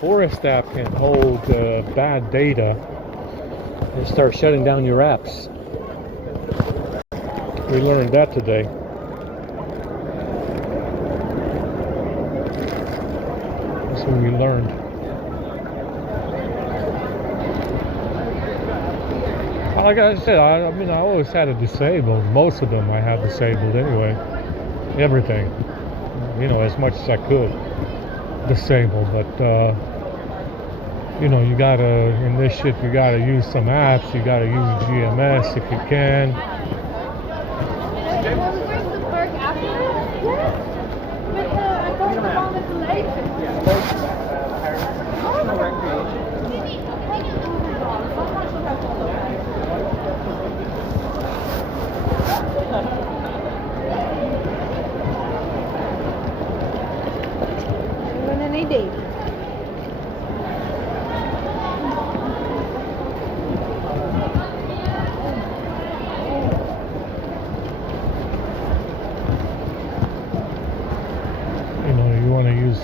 Forest app can hold bad data and start shutting down your apps. We learned that today. That's what we learned. Like I said, I mean, I always had it disabled. Most of them I have disabled anyway. Everything, you know, as much as I could disable. But you know, you gotta, in this shit, you gotta use some apps. You gotta use GMS if you can.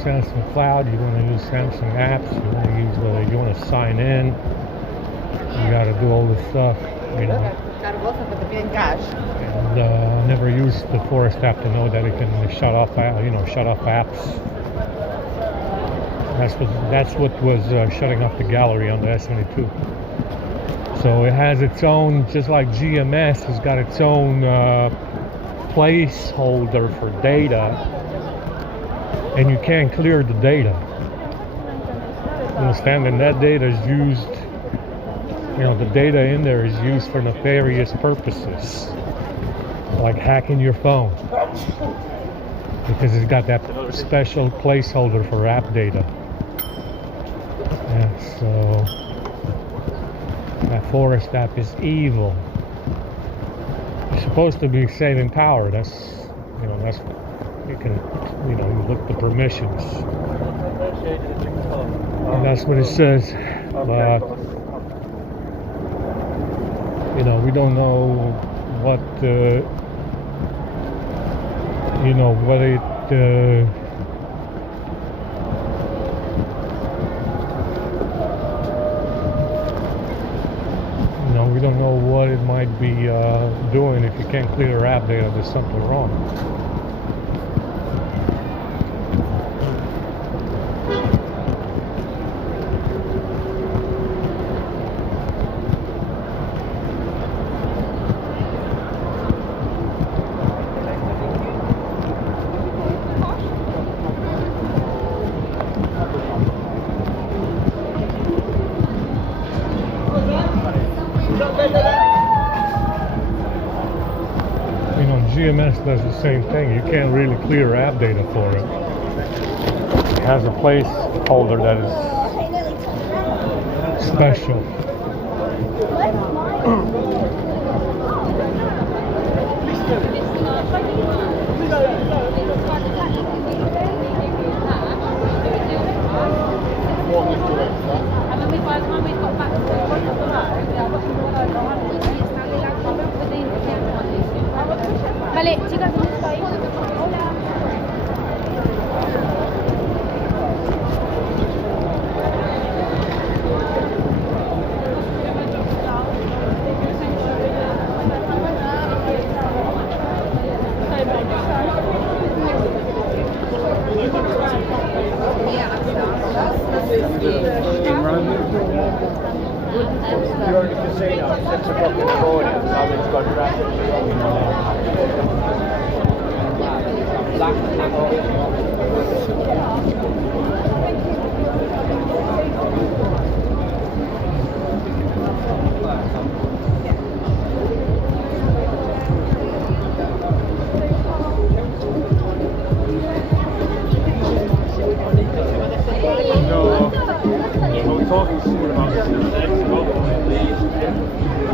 Samsung Cloud, you want to use Samsung apps, you want to use you want to sign in, you got to do all this stuff, you know. And never use the Forest app to know that it can shut off, you know, shut off apps. That's what was shutting off the gallery on the S22. So it has its own, just like GMS has got its own placeholder for data. And you can't clear the data. Understand? And that data is used, you know, the data in there is used for nefarious purposes, like hacking your phone, because it's got that special placeholder for app data. Yeah, so that Forest app is evil. It's supposed to be saving power. That's, you know, that's. You can, you know, you look at the permissions, and that's what it says. But you know, we don't know what you know, what it you know, we don't know what it might be doing. If you can't clear app data, there's something wrong. You know, GMS does the same thing. You can't really clear app data for it. It has a placeholder that is special. Vale, chicas, ¿dónde estáis? Hola. You're in the casino at 6 o'clock in the morning, so I've just got dressed. We're talking soon about this.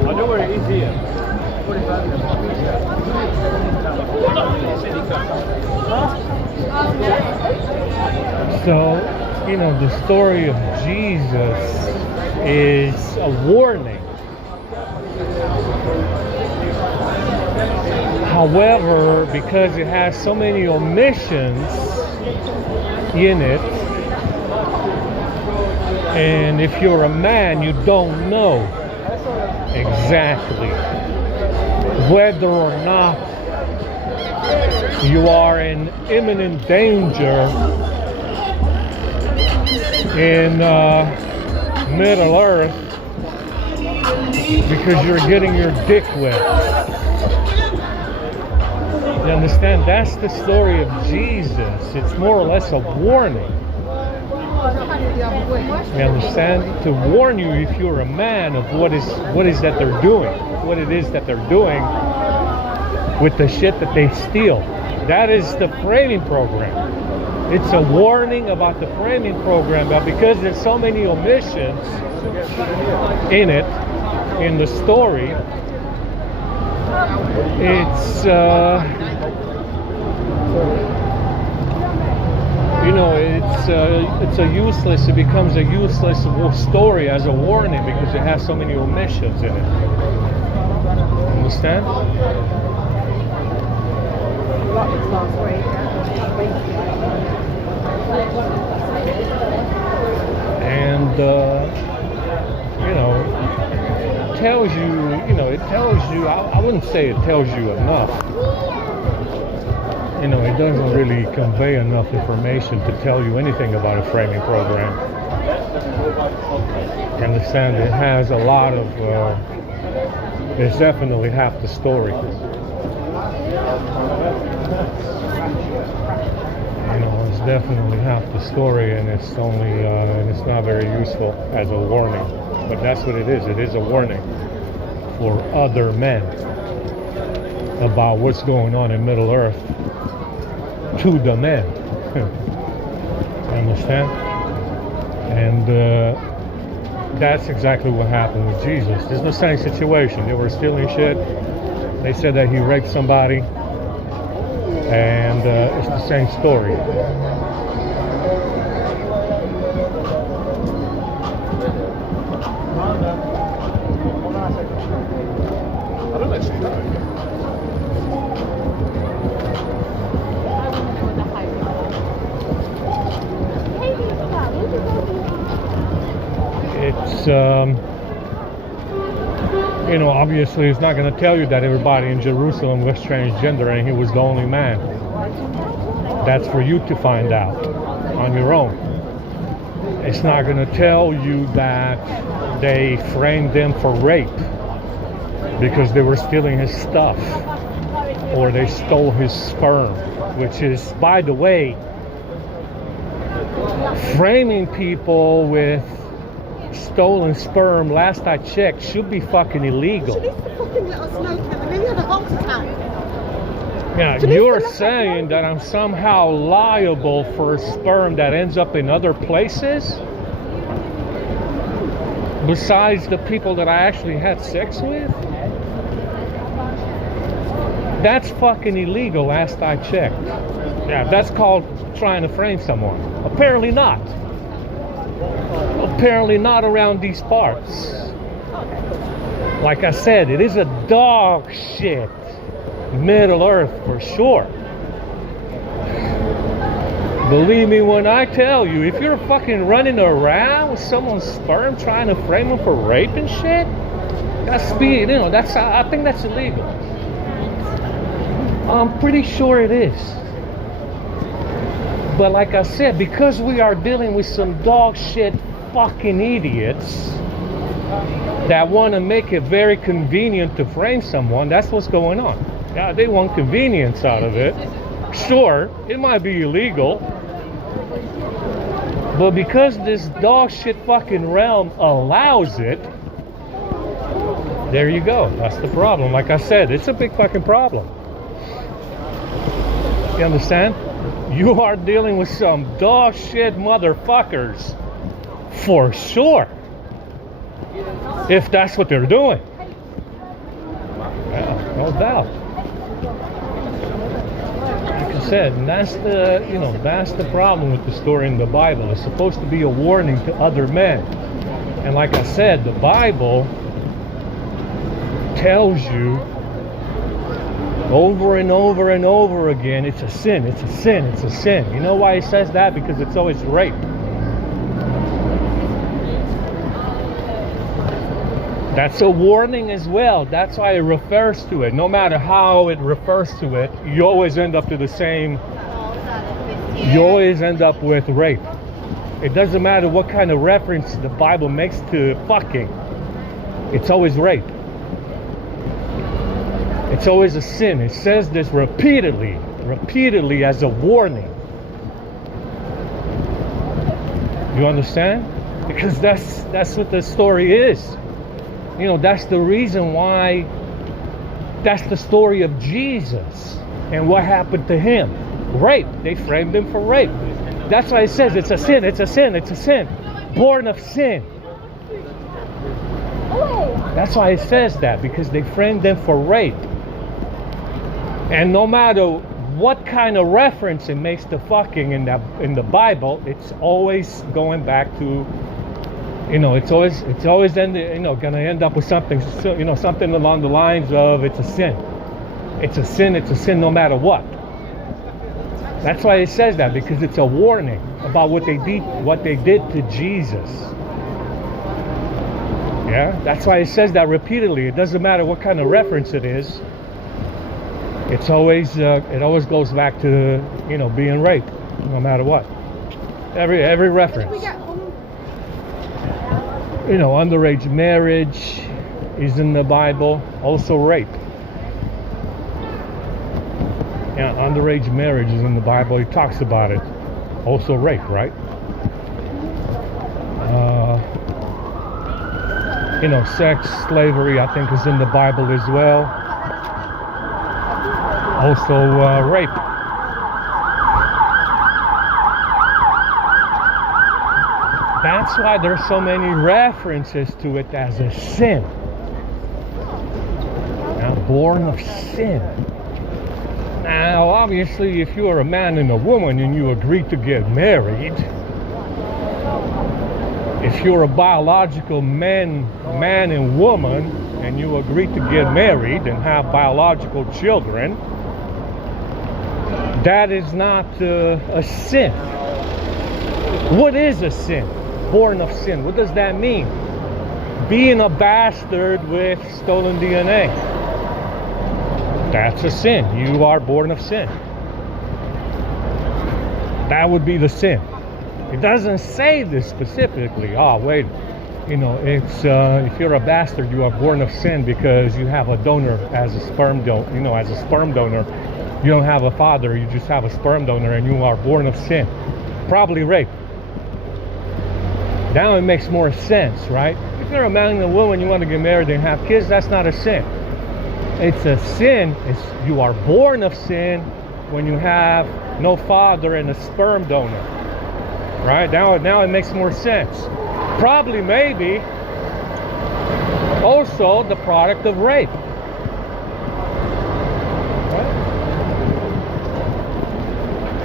I know where it is here. So, you know, the story of Jesus is a warning. However, because it has so many omissions in it, And if you're a man, you don't know exactly whether or not you are in imminent danger in Middle Earth because you're getting your dick wet. You understand? That's the story of Jesus. It's more or less a warning. You understand? To warn you, if you're a man, of what is that they're doing, what it is that they're doing with the shit that they steal. That is the framing program. It's a warning about the framing program, but because there's so many omissions in it, in the story, it's you know, it becomes a useless story as a warning because it has so many omissions in it. Understand? And you know, tells you, I wouldn't say it tells you enough. You know, it doesn't really convey enough information to tell you anything about a framing program. You understand? It has a lot of, it's definitely half the story. You know, it's definitely half the story, and it's only, and it's not very useful as a warning. But that's what it is. It is a warning for other men about what's going on in Middle Earth to the men. Understand? And that's exactly what happened with Jesus. It's the same situation. They were stealing shit. They said that he raped somebody, and it's the same story. I don't actually know. It's, you know, obviously it's not going to tell you that everybody in Jerusalem was transgender and he was the only man. That's for you to find out on your own. It's not going to tell you that they framed them for rape because they were stealing his stuff or they stole his sperm, which is, by the way, framing people with stolen sperm, last I checked, should be fucking illegal. She needs to fucking let us know, Kevin. Maybe had a heart attack. Yeah, you're saying that I'm somehow liable for sperm that ends up in other places? Besides the people that I actually had sex with? That's fucking illegal, last I checked. Yeah, that's called trying to frame someone. Apparently not. Apparently not around these parts. Like I said, it is a dog shit Middle Earth for sure. Believe me when I tell you, if you're fucking running around with someone's sperm trying to frame them for rape and shit, that's you know, that's, I think that's illegal. I'm pretty sure it is. But like I said, because we are dealing with some dog shit fucking idiots that want to make it very convenient to frame someone, that's what's going on. Yeah, they want convenience out of it. Sure, it might be illegal, but because this dog shit fucking realm allows it, there you go. That's the problem. Like I said, it's a big fucking problem. You understand? You are dealing with some dog shit motherfuckers for sure, if that's what they're doing. Yeah, no doubt. Like I said, and that's the, you know, that's the problem with the story in the Bible. It's supposed to be a warning to other men. And like I said, the Bible tells you over and over and over again, it's a sin, it's a sin, it's a sin. You know why it says that? Because it's always rape. That's a warning as well. That's why it refers to it. No matter how it refers to it, you always end up to the same. You always end up with rape. It doesn't matter what kind of reference the Bible makes to fucking. It's always rape. It's always a sin. It says this repeatedly as a warning. You understand? Because that's what the story is. You know, that's the reason why. That's the story of Jesus and what happened to him. Rape. They framed him for rape. That's why it says it's a sin, it's a sin, it's a sin. Born of sin. That's why it says that, because they framed him for rape. And no matter what kind of reference it makes to fucking in the Bible, it's always going back to, you know, it's always gonna end up with something, you know, something along the lines of it's a sin. It's a sin no matter what. That's why it says that, because it's a warning about what they did to Jesus. Yeah, that's why it says that repeatedly. It doesn't matter what kind of reference it is. It's always it always goes back to, you know, being raped, no matter what. Every reference. You know, underage marriage is in the Bible. Also rape. Yeah, underage marriage is in the Bible. He talks about it. Also rape, right? You know, sex, slavery, I think is in the Bible as well. Also rape. That's why there's so many references to it as a sin. Now, born of sin. Now, obviously, if you're a man and a woman and you agree to get married, if you're a biological man and woman and you agree to get married and have biological children, that is not a sin. What is a sin? Born of sin. What does that mean? Being a bastard with stolen DNA. That's a sin. You are born of sin. That would be the sin. It doesn't say this specifically. Oh, wait. You know, it's if you're a bastard, you are born of sin because you have a donor as a sperm donor. You know, as a sperm donor, you don't have a father. You just have a sperm donor, and you are born of sin. Probably rape. Now it makes more sense, right? If you're a man and a woman, you want to get married and have kids, that's not a sin. It's a sin. You are born of sin when you have no father and a sperm donor. Right? Now it makes more sense. Probably, maybe, also the product of rape. Right?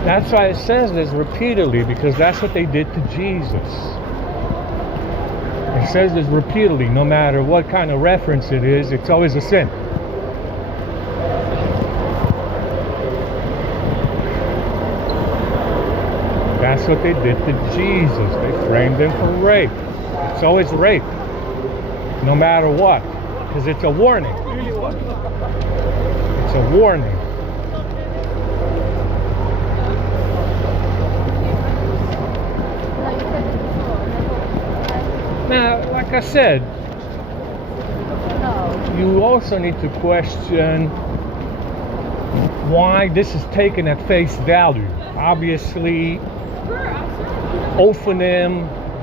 That's why it says this repeatedly, because that's what they did to Jesus. It says this repeatedly, no matter what kind of reference it is, it's always a sin. That's what they did to Jesus. They framed him for rape. It's always rape, no matter what, because it's a warning. It's a warning. Now, like I said, you also need to question why this is taken at face value. Obviously,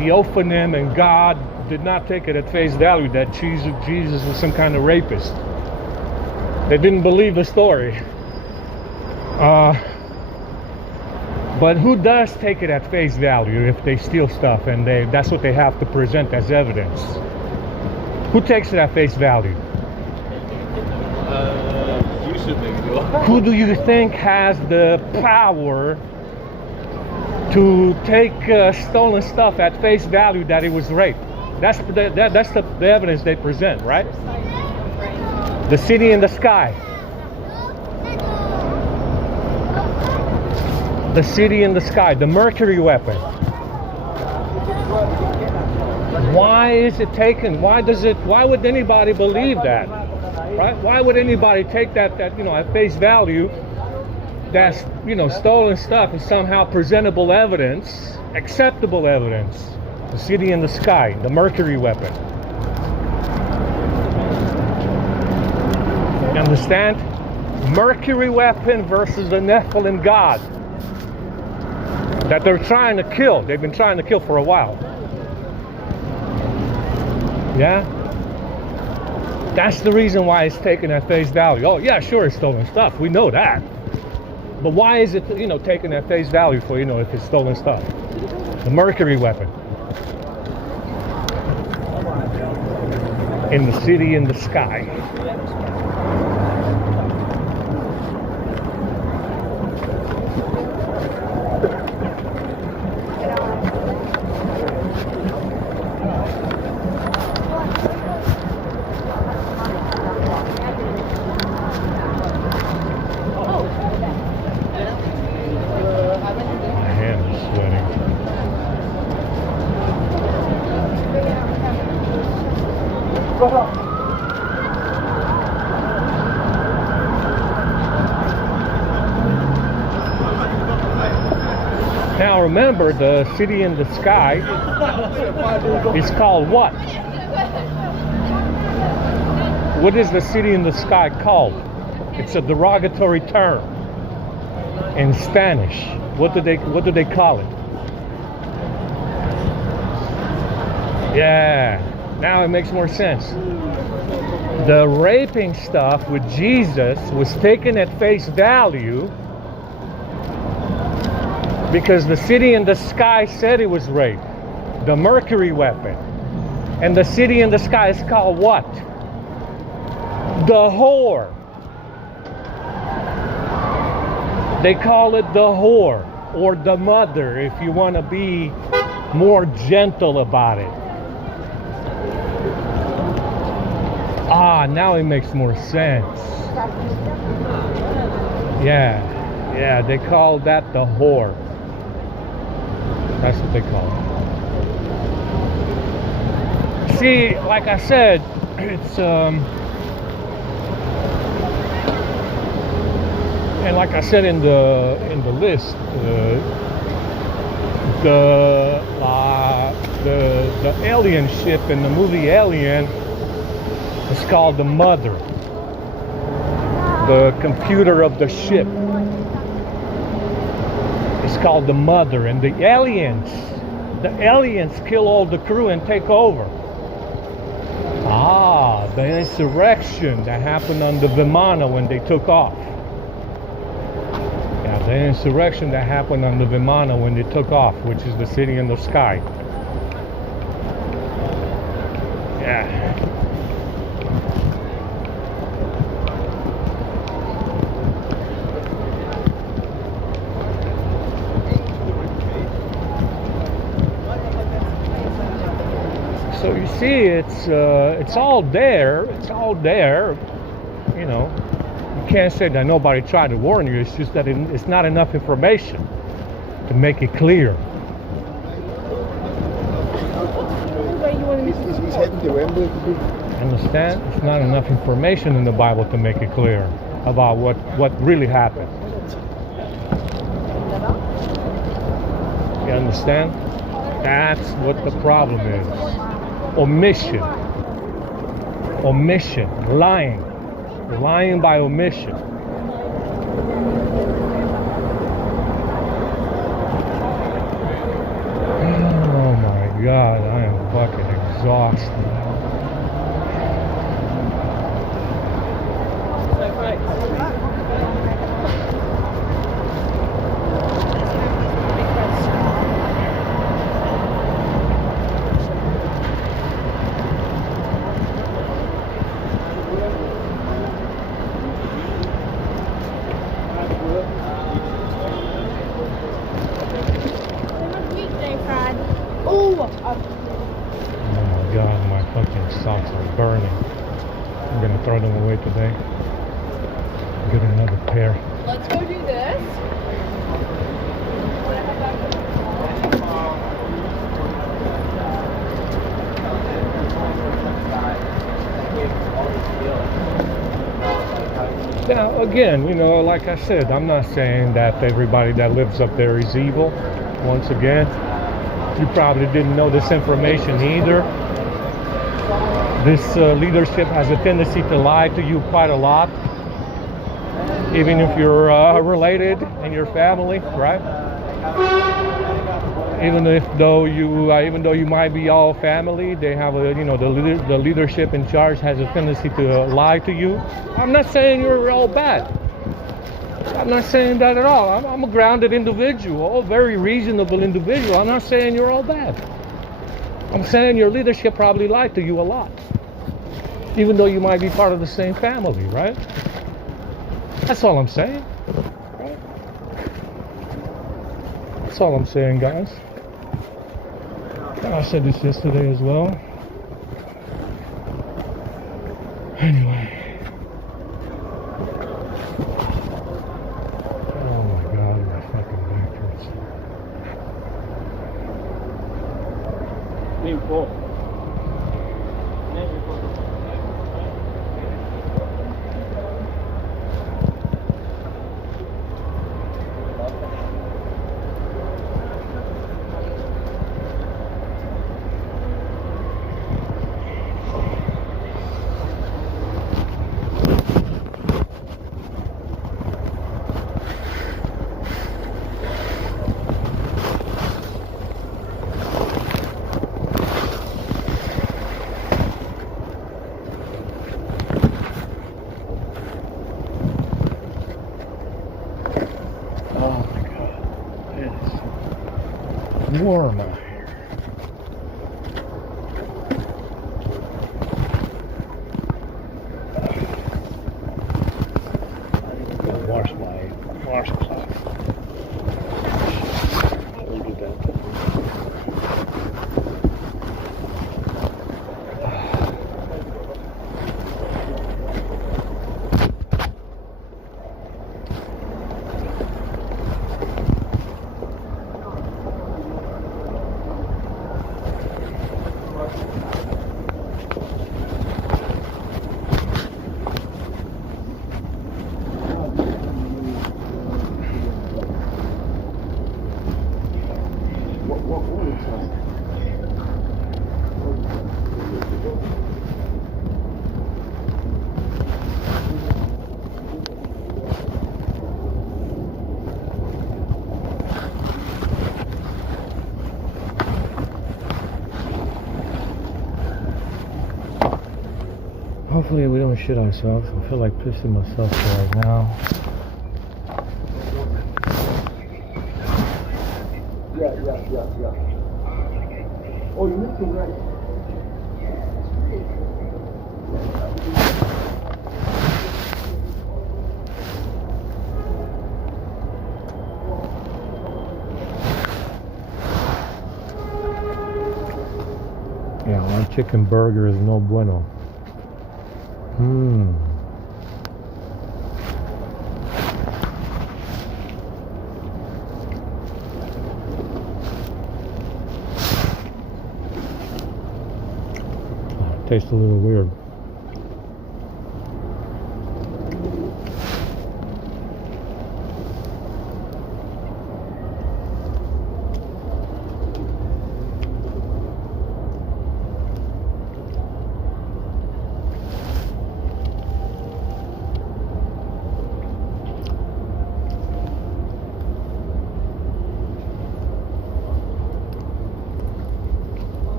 the Ophanim and God did not take it at face value that Jesus was some kind of rapist. They didn't believe the story. But who does take it at face value if they steal stuff and that's what they have to present as evidence? Who takes it at face value? You should maybe do it. Who do you think has the power to take stolen stuff at face value that it was rape? That's the evidence they present, right? The city in the sky. The city in the sky, the mercury weapon. Why is it taken? Why would anybody believe that? Right? Why would anybody take that at face value? That's stolen stuff is somehow presentable evidence, acceptable evidence. The city in the sky, the Mercury weapon. You understand? Mercury weapon versus the Nephilim god that they're trying to kill. They've been trying to kill for a while. Yeah? That's the reason why it's taken at face value. Oh yeah, sure, it's stolen stuff. We know that. But why is it, taken at face value for, if it's stolen stuff? The Mercury weapon. In the city in the sky. Now remember, the city in the sky is called what? What is the city in the sky called? It's a derogatory term in Spanish. What do they call it? Yeah, now it makes more sense. The raping stuff with Jesus was taken at face value because the city in the sky said it was rape. The Mercury weapon. And the city in the sky is called what? The whore. They call it the whore, or the mother, if you want to be more gentle about it. Ah, now it makes more sense. Yeah, they call that the whore. That's what they call it. See, like I said, it's and like I said in the list, the alien ship in the movie Alien is called the Mother, the computer of the ship. It's called the Mother, and the aliens kill all the crew and take over. Ah, the insurrection that happened on the Vimana when they took off. Yeah, the insurrection that happened on the Vimana when they took off, which is the city in the sky. Yeah. So you see, it's all there. It's all there. You can't say that nobody tried to warn you. It's just that it's not enough information to make it clear. He's heading to Wembley. Understand? It's not enough information in the Bible to make it clear about what really happened. You understand? That's what the problem is. Omission, lying by omission. Oh my God, I am fucking exhausted. Oh my God, my fucking socks are burning. I'm gonna throw them away today. Get another pair. Let's go do this. Now, again, like I said, I'm not saying that everybody that lives up there is evil. Once again, you probably didn't know this information either. This leadership has a tendency to lie to you quite a lot, even if you're related in your family, right? Even though you might be all family, they have the leadership in charge has a tendency to lie to you. I'm not saying you're all bad. I'm not saying that at all. I'm a grounded individual, a very reasonable individual. I'm not saying you're all bad. I'm saying your leadership probably lied to you a lot, even though you might be part of the same family, right? That's all I'm saying. Right? That's all I'm saying, guys. I said this yesterday as well. Anyway. Oh my God, my fucking back hurts. Being full. Oh my God. It's warm out here. Wash my washcloth. We'll do that. Hopefully we don't shit ourselves. I feel like pissing myself right now. Yeah. Oh, you're missing right. Yeah, one chicken burger is no bueno. Tastes a little weird.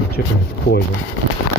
The chicken is poison.